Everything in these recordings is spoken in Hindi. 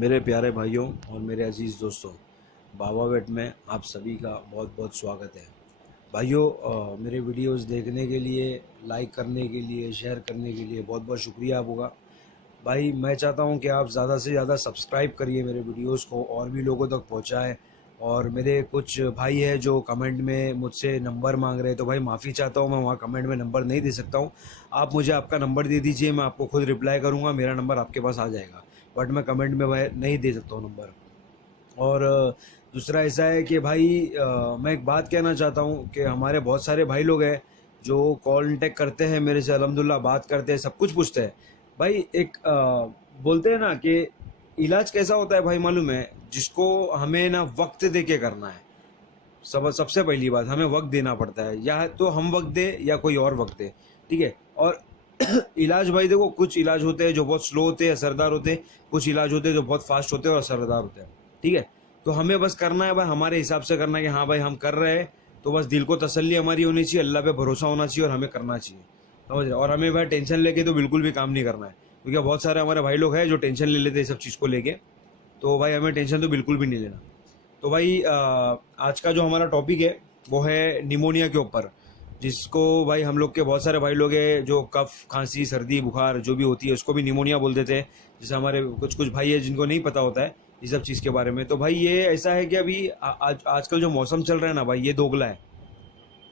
मेरे प्यारे भाइयों और मेरे अजीज़ दोस्तों, बाबा वेट में आप सभी का बहुत बहुत स्वागत है। भाइयों, मेरे वीडियोस देखने के लिए, लाइक करने के लिए, शेयर करने के लिए बहुत बहुत शुक्रिया आपका। भाई मैं चाहता हूं कि आप ज़्यादा से ज़्यादा सब्सक्राइब करिए मेरे वीडियोस को और भी लोगों तक पहुंचाएं। और मेरे कुछ भाई हैं जो कमेंट में मुझसे नंबर मांग रहे हैं, तो भाई माफ़ी चाहता हूं, मैं वहां कमेंट में नंबर नहीं दे सकता हूं। आप मुझे आपका नंबर दे दीजिए, मैं आपको खुद रिप्लाई करूंगा, मेरा नंबर आपके पास आ जाएगा। बट मैं कमेंट में भाई नहीं दे सकता हूँ नंबर। और दूसरा ऐसा है कि भाई मैं एक बात कहना चाहता हूँ कि हमारे बहुत सारे भाई लोग हैं जो कॉन्टेक्ट करते हैं मेरे से, अल्हम्दुलिल्लाह बात करते हैं, सब कुछ पूछते हैं। भाई एक बोलते हैं ना कि इलाज कैसा होता है भाई मालूम है, जिसको हमें ना वक्त दे के करना है। सबसे पहली बात, हमें वक्त देना पड़ता है, या तो हम वक्त दे या कोई और वक्त दे, ठीक है। और इलाज भाई देखो, कुछ इलाज होते हैं जो बहुत स्लो होते हैं, असरदार होते हैं, कुछ इलाज होते हैं जो बहुत फास्ट होते हैं और असरदार होते हैं, ठीक है। तो हमें बस करना है भाई, हमारे हिसाब से करना है कि हाँ भाई हम कर रहे हैं, तो बस दिल को तसल्ली हमारी होनी चाहिए, अल्लाह पे भरोसा होना चाहिए और हमें करना चाहिए, समझ रहे। और हमें भाई टेंशन लेके तो बिल्कुल भी काम नहीं करना है, क्योंकि बहुत सारे हमारे भाई लोग हैं जो टेंशन ले लेते हैं सब चीज़ को लेके। तो भाई हमें टेंशन तो बिल्कुल भी नहीं लेना। तो भाई आज का जो हमारा टॉपिक है वो है निमोनिया के ऊपर, जिसको भाई हम लोग के बहुत सारे भाई लोग हैं जो कफ, खांसी, सर्दी, बुखार जो भी होती है उसको भी निमोनिया बोल देते हैं। जैसे हमारे कुछ कुछ भाई है जिनको नहीं पता होता है ये सब चीज़ के बारे में। तो भाई ये ऐसा है कि अभी आजकल जो मौसम चल रहा है ना भाई, ये दोगला है,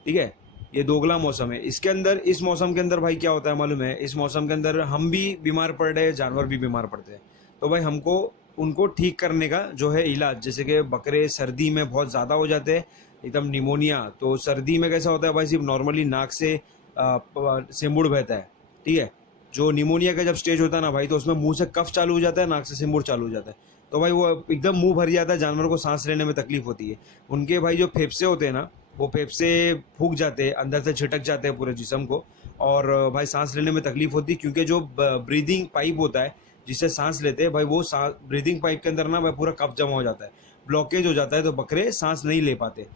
ठीक है। ये दोगला मौसम है। इसके अंदर, इस मौसम के अंदर भाई क्या होता है मालूम है, इस मौसम के अंदर हम भी बीमार पड़ रहे हैं, जानवर भी बीमार पड़ते हैं। तो भाई हमको उनको ठीक करने का जो है इलाज, जैसे कि बकरे सर्दी में बहुत ज़्यादा हो जाते हैं एकदम निमोनिया। तो सर्दी में कैसा होता है भाई, सिर्फ नॉर्मली नाक से मुड़ बहता है, ठीक है। जो निमोनिया का जब स्टेज होता है ना भाई, तो उसमें मुंह से कफ चालू हो जाता है, नाक से सिमुड़ चालू हो जाता है। तो भाई वो एकदम मुंह भर जाता है, जानवर को सांस लेने में तकलीफ होती है। उनके भाई जो फेफड़े होते हैं ना, वो फेफड़े फूक जाते हैं, अंदर से छिटक जाते हैं पूरे जिस्म को। और भाई सांस लेने में तकलीफ होती है, क्योंकि जो ब्रीदिंग पाइप होता है जिससे सांस लेते हैं भाई, वो ब्रीदिंग पाइप के अंदर ना भाई पूरा कफ जमा हो जाता है, ब्लॉकेज हो जाता है, तो बकरे सांस नहीं ले पाते।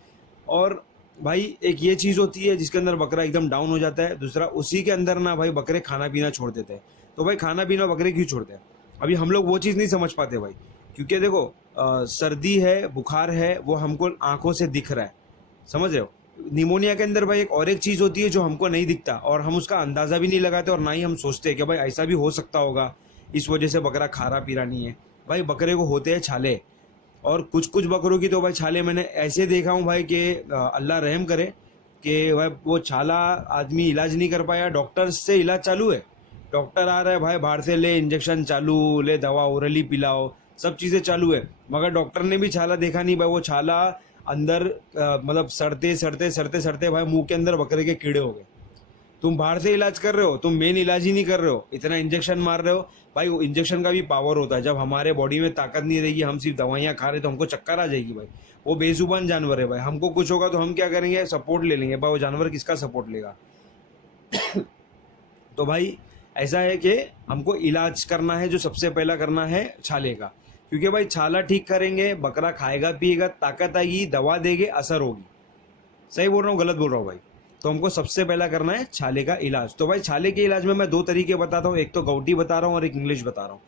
और भाई एक ये चीज़ होती है जिसके अंदर बकरा एकदम डाउन हो जाता है। दूसरा, उसी के अंदर ना भाई बकरे खाना पीना छोड़ देते हैं। तो भाई खाना पीना बकरे क्यों छोड़ते हैं? अभी हम लोग वो चीज़ नहीं समझ पाते भाई, क्योंकि देखो सर्दी है, बुखार है, वो हमको आंखों से दिख रहा है, समझ रहे हो। निमोनिया के अंदर भाई एक और एक चीज होती है जो हमको नहीं दिखता, और हम उसका अंदाजा भी नहीं लगाते, और ना ही हम सोचते कि भाई ऐसा भी हो सकता होगा, इस वजह से बकरा खा रहा पी रहा नहीं है। भाई बकरे को होते हैं छाले, और कुछ कुछ बकरों की तो भाई छाले मैंने ऐसे देखा हूँ भाई कि अल्लाह रहम करे कि भाई वो छाला आदमी इलाज नहीं कर पाया, डॉक्टर से इलाज चालू है, डॉक्टर आ रहा है भाई बाहर से, ले इंजेक्शन चालू, ले दवा ओरली पिलाओ, सब चीज़ें चालू है, मगर डॉक्टर ने भी छाला देखा नहीं भाई। वो छाला अंदर मतलब सड़ते सड़ते सड़ते सड़ते भाई मुंह के अंदर बकरे के कीड़े हो गए। तुम बाहर से इलाज कर रहे हो, तुम मेन इलाज ही नहीं कर रहे हो, इतना इंजेक्शन मार रहे हो। भाई वो इंजेक्शन का भी पावर होता है, जब हमारे बॉडी में ताकत नहीं रहेगी, हम सिर्फ दवाइयाँ खा रहे तो हमको चक्कर आ जाएगी भाई। वो बेजुबान जानवर है भाई, हमको कुछ होगा तो हम क्या करेंगे, सपोर्ट ले लेंगे भाई। वो जानवर किसका सपोर्ट लेगा? तो भाई ऐसा है कि हमको इलाज करना है, जो सबसे पहला करना है छाले का, क्योंकि भाई छाला ठीक करेंगे, बकरा खाएगा पिएगा, ताकत आएगी, दवा देंगे, असर होगी। सही बोल रहा हूँ गलत बोल रहा हूँ भाई? तो हमको सबसे पहला करना है छाले का इलाज। तो भाई छाले के इलाज में मैं दो तरीके बताता हूँ, एक तो गौटी बता रहा हूँ और एक इंग्लिश बता रहा हूँ।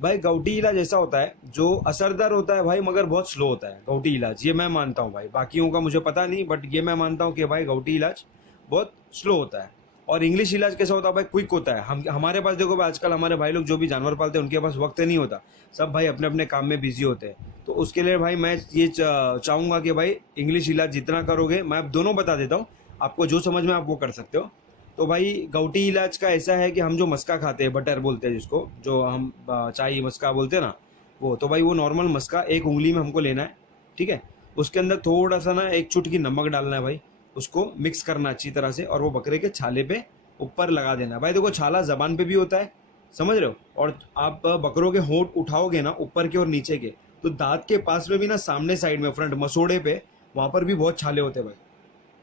भाई गौटी इलाज ऐसा होता है जो असरदार होता है भाई, मगर बहुत स्लो होता है गौटी इलाज, ये मैं मानता हूँ भाई। बाकियों का मुझे पता नहीं, बट ये मैं मानता हूँ कि भाई गौटी इलाज बहुत स्लो होता है। और इंग्लिश इलाज कैसा होता है भाई, क्विक होता है। हम हमारे पास देखो भाई, आजकल हमारे भाई लोग जो भी जानवर पालते हैं उनके पास वक्त नहीं होता, सब भाई अपने अपने काम में बिजी होते हैं। तो उसके लिए भाई मैं ये चाहूँगा कि भाई इंग्लिश इलाज जितना करोगे, मैं अब दोनों बता देता हूँ, आपको जो समझ में आप वो कर सकते हो। तो भाई गौटी इलाज का ऐसा है कि हम जो मस्का खाते हैं, बटर बोलते हैं जिसको, जो हम चाय मस्का बोलते हैं ना, वो तो भाई वो नॉर्मल मस्का एक उंगली में हमको लेना है, ठीक है। उसके अंदर थोड़ा सा ना एक चुटकी नमक डालना है भाई, उसको मिक्स करना अच्छी तरह से, और वो बकरे के छाले पे ऊपर लगा देना है। भाई देखो छाला जबान पे भी होता है, समझ रहे हो, और आप बकरों के होंठ उठाओगे ना ऊपर के और नीचे के, तो दांत के पास में भी ना, सामने साइड में फ्रंट मसोड़े पे, वहां पर भी बहुत छाले होते हैं भाई।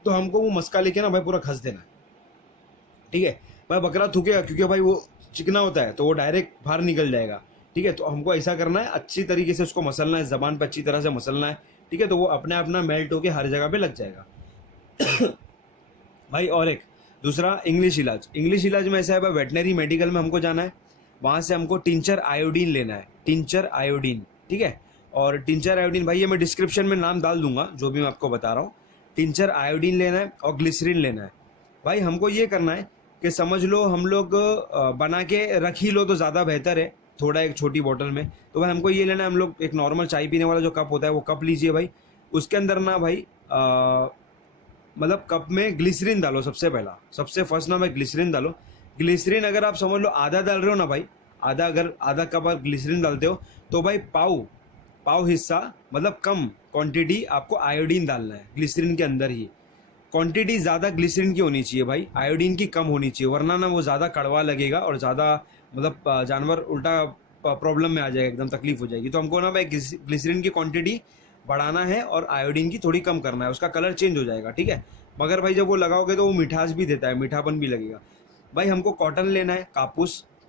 तो हमको वो मस्का लेके ना भाई पूरा घस देना है, ठीक है। भाई बकरा थूकेगा, क्योंकि भाई वो चिकना होता है तो वो डायरेक्ट बाहर निकल जाएगा, ठीक है। तो हमको ऐसा करना है, अच्छी तरीके से उसको मसलना है, जबान पे अच्छी तरह से मसलना है, ठीक है। तो वो अपने आप ना मेल्ट होके हर जगह पे लग जाएगा। भाई और एक दूसरा इंग्लिश इलाज, इंग्लिश इलाज में ऐसा है भाई, वेटनरी मेडिकल में हमको जाना है, वहाँ से हमको टिंचर आयोडीन लेना है, टिंचर आयोडीन, ठीक है। और टिंचर आयोडीन भाई ये मैं डिस्क्रिप्शन में नाम डाल दूंगा जो भी मैं आपको बता रहा हूँ। टिंचर आयोडीन लेना है और ग्लिसरीन लेना है। भाई हमको ये करना है कि समझ लो हम लोग बना के रख ही लो तो ज़्यादा बेहतर है, थोड़ा एक छोटी बोतल में। तो भाई हमको ये लेना है, हम लोग एक नॉर्मल चाय पीने वाला जो कप होता है वो कप लीजिए भाई। उसके अंदर ना भाई मतलब कप में ग्लिसरीन डालो, सबसे पहला सबसे फर्स्ट ना भाई ग्लिसरीन डालो। ग्लिसरीन अगर आप समझ लो आधा डाल रहे हो ना भाई, आधा, अगर आधा कप आप ग्लिसरीन डालते हो तो भाई पाव हिस्सा मतलब कम क्वांटिटी आपको आयोडीन डालना है ग्लिसरीन के अंदर ही। क्वांटिटी ज़्यादा ग्लिसरीन की होनी चाहिए भाई, आयोडीन की कम होनी चाहिए, वरना ना वो ज़्यादा कड़वा लगेगा और ज़्यादा मतलब जानवर उल्टा प्रॉब्लम में आ जाएगा, एकदम तकलीफ हो जाएगी। तो हमको ना भाई ग्लिसरीन की क्वांटिटी बढ़ाना है और आयोडीन की थोड़ी कम करना है, उसका कलर चेंज हो जाएगा, ठीक है। मगर भाई जब वो लगाओगे तो वो मिठास भी देता है, मीठापन भी लगेगा। भाई हमको कॉटन लेना है,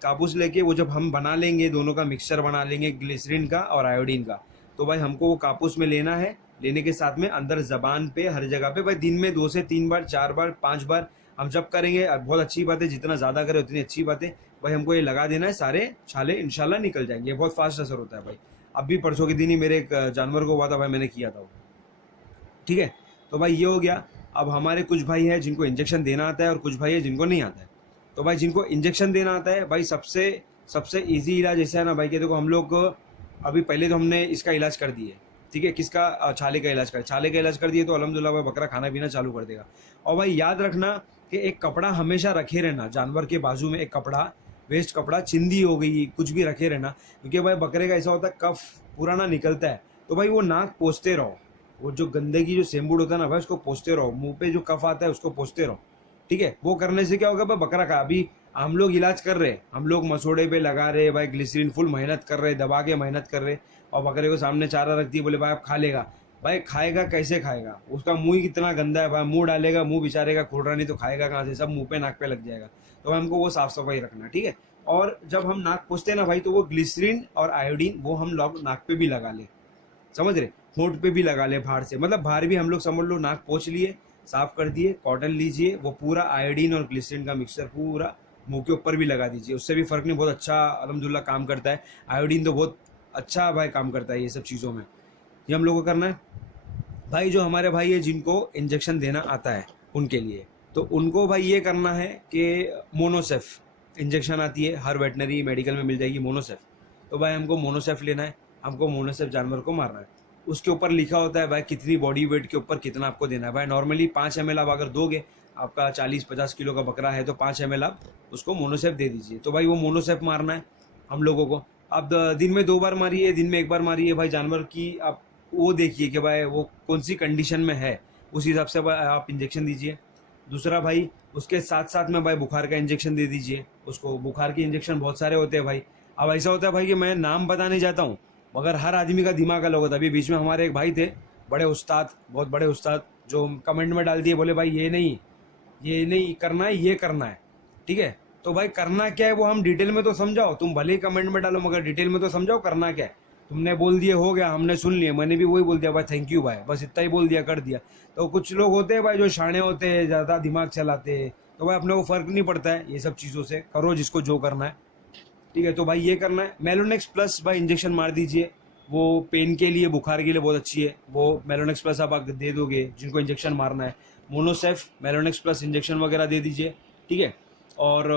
कापूस लेके वो जब हम बना लेंगे, दोनों का मिक्सचर बना लेंगे ग्लिसरीन का और आयोडीन का, तो भाई हमको वो कापूस में लेना है। लेने के साथ में अंदर जबान पे हर जगह पे भाई दिन में 2 से 3 बार, 4 बार, 5 बार हम जब करेंगे बहुत अच्छी बात है, जितना ज़्यादा करें उतनी अच्छी बात है। भाई हमको ये लगा देना है, सारे छाले इंशाल्लाह निकल जाएंगे, बहुत फास्ट असर होता है भाई। अभी परसों के दिन ही मेरे एक जानवर को हुआ था भाई, मैंने किया था वो, ठीक है। तो भाई ये हो गया। अब हमारे कुछ भाई है जिनको इंजेक्शन देना आता है और कुछ भाई है जिनको नहीं आता है। तो भाई जिनको इंजेक्शन देना आता है भाई सबसे ईजी इलाज ऐसा है ना भाई कि देखो हम लोग अभी पहले तो हमने इसका इलाज कर दिए, ठीक है, किसका, छाले का इलाज कर दिए तो अल्हम्दुलिल्लाह भाई बकरा खाना पीना चालू कर देगा। और भाई याद रखना कि एक कपड़ा हमेशा रखे रहना जानवर के बाजू में, एक कपड़ा, वेस्ट कपड़ा, चिंदी हो गई, कुछ भी रखे रहना, क्योंकि भाई बकरे का ऐसा होता है कफ पुराना निकलता है, तो भाई वो नाक पोंछते रहो, वो जो गंदगी जो सेम्बुड होता है ना भाई उसको पोंछते रहो, मुंह पे जो कफ आता है उसको पोंछते रहो, ठीक है। वो करने से क्या होगा भाई बकरा का, अभी हम लोग इलाज कर रहे हैं, हम लोग मसोड़े पे लगा रहे भाई, ग्लिसरीन फुल मेहनत कर रहे, दबा के मेहनत कर रहे, और बकरे को सामने चारा रख दिए, बोले भाई आप खा लेगा। भाई खाएगा कैसे खाएगा, उसका मुंह ही कितना गंदा है भाई, मुंह डालेगा, मुंह बेचारे का खुल रहा नहीं तो खाएगा कहाँ से, सब मुंह पे नाक पे लग जाएगा। तो हमको वो साफ सफाई रखना, ठीक है। और जब हम नाक पोंछते हैं ना भाई, तो वो ग्लिसरीन और आयोडीन वो हम लोग नाक पे भी लगा ले, समझ रहे, होंठ पे भी लगा ले बाहर से, मतलब बाहर भी हम लोग समझ लो नाक पोंछ लिए, साफ कर दिए, कॉटन लीजिए, वो पूरा आयोडीन और ग्लिसरीन का मिक्सचर पूरा मुंह के ऊपर भी लगा दीजिए, उससे भी फर्क नहीं, बहुत अच्छा अल्हम्दुलिल्लाह काम करता है। आयोडीन तो बहुत अच्छा भाई काम करता है ये सब चीज़ों में। ये हम लोग को करना है भाई। जो हमारे भाई है जिनको इंजेक्शन देना आता है उनके लिए, तो उनको भाई ये करना है कि मोनोसेफ इंजेक्शन आती है, हर वेटनरी मेडिकल में मिल जाएगी मोनोसेफ। तो भाई हमको मोनोसेफ लेना है, हमको मोनोसेफ जानवर को मारना है। उसके ऊपर लिखा होता है भाई कितनी बॉडी वेट के ऊपर कितना आपको देना है। भाई नॉर्मली 5 ml आप अगर दोगे, आपका 40-50 किलो का बकरा है तो 5 ml आप उसको मोनोसेफ दे दीजिए। तो भाई वो मोनोसेफ मारना है हम लोगों को। आप दिन में 2 बार मारिए, दिन में 1 बार मारिए भाई, जानवर की आप वो देखिए कि भाई वो कौन सी कंडीशन में है, उस हिसाब से भाई आप इंजेक्शन दीजिए। दूसरा भाई उसके साथ साथ में भाई बुखार का इंजेक्शन दे दीजिए उसको। बुखार के इंजेक्शन बहुत सारे होते हैं भाई। अब ऐसा होता है भाई कि मैं नाम बताने जाता हूँ मगर हर आदमी का दिमाग अलग होता है। अभी बीच में हमारे एक भाई थे, बड़े उस्ताद, बहुत बड़े उस्ताद, जो कमेंट में डाल दिए, बोले भाई ये नहीं करना है, ये करना है, ठीक है। तो भाई करना क्या है वो हम डिटेल में तो समझाओ, तुम भले ही कमेंट में डालो मगर डिटेल में तो समझाओ करना क्या है। तुमने बोल दिए हो गया, हमने सुन लिया, मैंने भी वही बोल दिया भाई, थैंक यू भाई, बस इतना ही बोल दिया, कर दिया। तो कुछ लोग होते हैं भाई जो शाणे होते हैं, ज़्यादा दिमाग चलाते हैं, तो भाई अपने को फ़र्क नहीं पड़ता है ये सब चीज़ों से, करो जिसको जो करना है, ठीक है। तो भाई ये करना है। मेलोनेक्स प्लस भाई इंजेक्शन मार दीजिए, वो पेन के लिए, बुखार के लिए बहुत अच्छी है, वो मेलोनेक्स प्लस आप दे दोगे जिनको इंजेक्शन मारना है। मोनोसेफ, मेलोनेक्स प्लस इंजेक्शन वगैरह दे दीजिए, ठीक है। और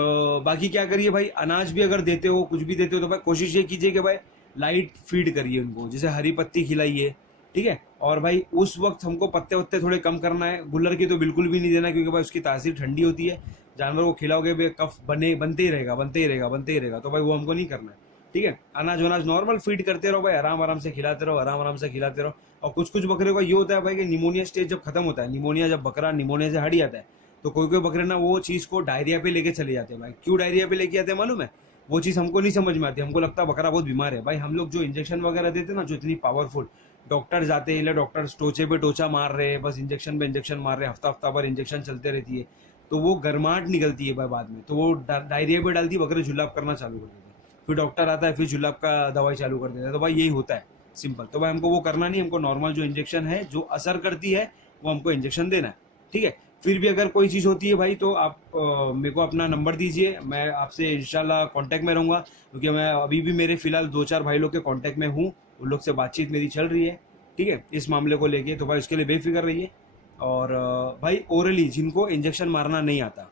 बाकी क्या करिए भाई, अनाज भी अगर देते हो, कुछ भी देते हो, तो भाई कोशिश ये कीजिए कि भाई लाइट फीड करिए उनको, जैसे हरी पत्ती खिलाइए, ठीक है। और भाई उस वक्त हमको पत्ते वत्ते थोड़े कम करना है, गुल्लर की तो बिल्कुल भी नहीं देना, क्योंकि भाई उसकी तासीर ठंडी होती है, जानवर को खिलाओगे भाई कफ बनते ही रहेगा, तो भाई वो हमको नहीं करना है, ठीक है। अनाज वनाज नॉर्मल फीड करते रहो भाई, आराम से खिलाते रहो। और कुछ बकरे का ये होता है भाई कि निमोनिया स्टेज जब खत्म होता है, निमोनिया जब बकरा निमोनिया से हट जाता है, तो कोई बकरे ना वो चीज़ को डायरिया पे लेके चले जाते हैं भाई। क्यों डायरिया पे लेके आते हैं मालूम है? वो चीज़ हमको नहीं समझ में आती, हमको लगता है बकरा बहुत बीमार है। भाई हम लोग जो इंजेक्शन वगैरह देते हैं ना, जो इतनी पावरफुल, डॉक्टर जाते हैं, डॉक्टर टोचे पे टोचा मार रहे हैं, बस इंजेक्शन पे इंजेक्शन मार रहे हैं, हफ्ता भर इंजेक्शन चलते रहती है, तो वो गर्माहट निकलती है भाई बाद में, तो वो डायरिया पे डालती है, बकरे जुलाब करना चालू कर देते हैं। फिर डॉक्टर आता है, फिर जुलाब का दवाई चालू कर देता है। तो भाई यही होता है सिंपल। तो भाई हमको वो करना नहीं, हमको नॉर्मल जो इंजेक्शन है, जो असर करती है, वो हमको इंजेक्शन देना है, ठीक है। फिर भी अगर कोई चीज़ होती है भाई तो आप मेरे को अपना नंबर दीजिए, मैं आपसे इंशाल्लाह कांटेक्ट में रहूँगा, क्योंकि मैं अभी भी मेरे फिलहाल 2-4 भाई लोग के कांटेक्ट में हूँ, उन लोग से बातचीत मेरी चल रही है, ठीक है, इस मामले को लेके। तो भाई उसके लिए बेफिक्र रहिए। और भाई ओरली जिनको इंजेक्शन मारना नहीं आता,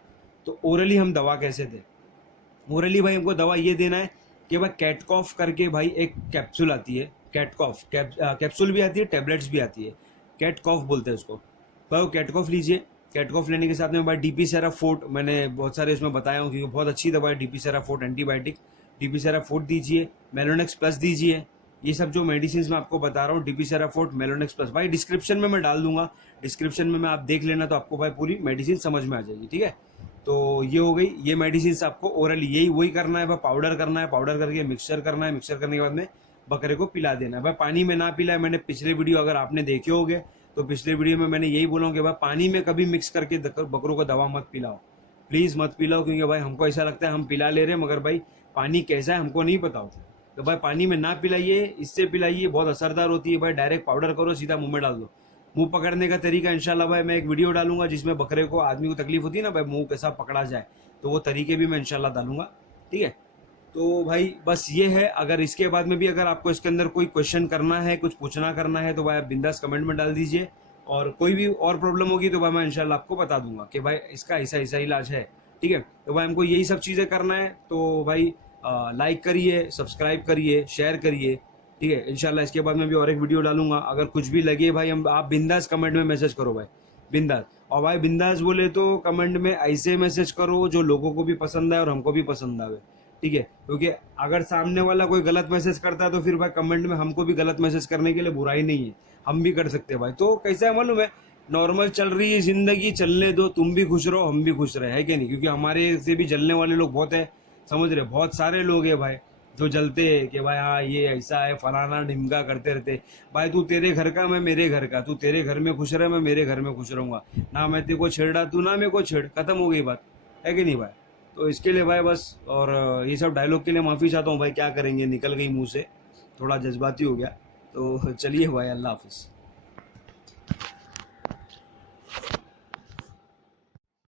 तो ओरली हम दवा कैसे दें? ओरली भाई हमको दवा ये देना है कि भाई कैटकॉफ करके भाई एक कैप्सूल आती है, कैटकॉफ कैप्सूल भी आती है, टेबलेट्स भी आती है, कैटकॉफ बोलते हैं उसको। भाई वो कैटकॉफ लीजिए। कैटकॉफ लेने के साथ में भाई डीपी सेराफोर्ट, मैंने बहुत सारे इसमें बताया हूँ क्योंकि बहुत अच्छी दवा है डीपी सेराफोर्ट एंटीबायोटिक। डीपी सेराफोर्ट दीजिए, मेलोनेक्स प्लस दीजिए। ये सब जो मेडिसिन मैं आपको बता रहा हूँ, डीपी सेराफोर्ट, मेलोनेक्स प्लस, भाई डिस्क्रिप्शन में मैं डाल दूंगा, डिस्क्रिप्शन में मैं आप देख लेना, तो आपको भाई पूरी मेडिसिन समझ में आ जाएगी, ठीक है। तो ये हो गई, ये मेडिसिन आपको ओरली यही वही करना है भाई, पाउडर करना है, पाउडर करके मिक्सचर करना है, मिक्सचर करने के बाद में बकरे को पिला देना है भाई। पानी में ना पिलाए, मैंने पिछले वीडियो अगर आपने देखे होंगे तो पिछले वीडियो में मैंने यही बोला कि भाई पानी में कभी मिक्स करके बकरों को दवा मत पिलाओ, प्लीज मत पिलाओ, क्योंकि भाई हमको ऐसा लगता है हम पिला ले रहे हैं, मगर भाई पानी कैसा है हमको नहीं पता होता। तो भाई पानी में ना पिलाइए, इससे पिलाइए, बहुत असरदार होती है भाई। डायरेक्ट पाउडर करो, सीधा मुंह में डाल दो। मुंह पकड़ने का तरीका इंशाल्लाह भाई मैं एक वीडियो डालूंगा, जिसमें बकरे को, आदमी को तकलीफ होती है ना भाई, मुंह कैसा पकड़ा जाए, तो वो तरीके भी मैं इंशाल्लाह डालूंगा, ठीक है। तो भाई बस ये है। अगर इसके बाद में भी अगर आपको इसके अंदर कोई क्वेश्चन करना है, कुछ पूछना करना है, तो भाई आप बिंदास कमेंट में डाल दीजिए। और कोई भी और प्रॉब्लम होगी तो भाई मैं इंशाल्लाह आपको बता दूंगा कि भाई इसका ऐसा ऐसा इलाज है, ठीक है। तो भाई हमको यही सब चीज़ें करना है। तो भाई लाइक करिए, सब्सक्राइब करिए, शेयर करिए, ठीक है। इंशाल्लाह इसके बाद में भी और एक वीडियो डालूंगा। अगर कुछ भी लगे भाई, हम आप बिंदास कमेंट में मैसेज करो भाई, बिंदास। और भाई बिंदास बोले तो कमेंट में ऐसे मैसेज करो जो लोगों को भी पसंद आए और हमको भी पसंद आवे, ठीक है। क्योंकि अगर सामने वाला कोई गलत मैसेज करता है तो फिर भाई कमेंट में हमको भी गलत मैसेज करने के लिए बुराई नहीं है, हम भी कर सकते हैं भाई। तो कैसा है मालूम है, नॉर्मल चल रही है जिंदगी, चलने दो, तुम भी खुश रहो, हम भी खुश रहे, है कि नहीं? क्योंकि हमारे से भी जलने वाले लोग बहुत है, समझ रहे, बहुत सारे लोग हैं भाई जो जलते हैं कि भाई हाँ ये ऐसा है, फलाना ढिमका करते रहते। भाई तू तेरे घर का, मैं मेरे घर का, तू तेरे घर में खुश रहे, मैं मेरे घर में खुश रहूंगा, ना मैं तेरे को छेड़ा, तू ना मेरे को छेड़, खत्म हो गई बात, है कि नहीं भाई? तो इसके लिए भाई बस, और ये सब डायलॉग के लिए माफ़ी चाहता हूँ भाई, क्या करेंगे, निकल गई मुंह से, थोड़ा जज्बाती हो गया। तो चलिए भाई, अल्लाह हाफिज़।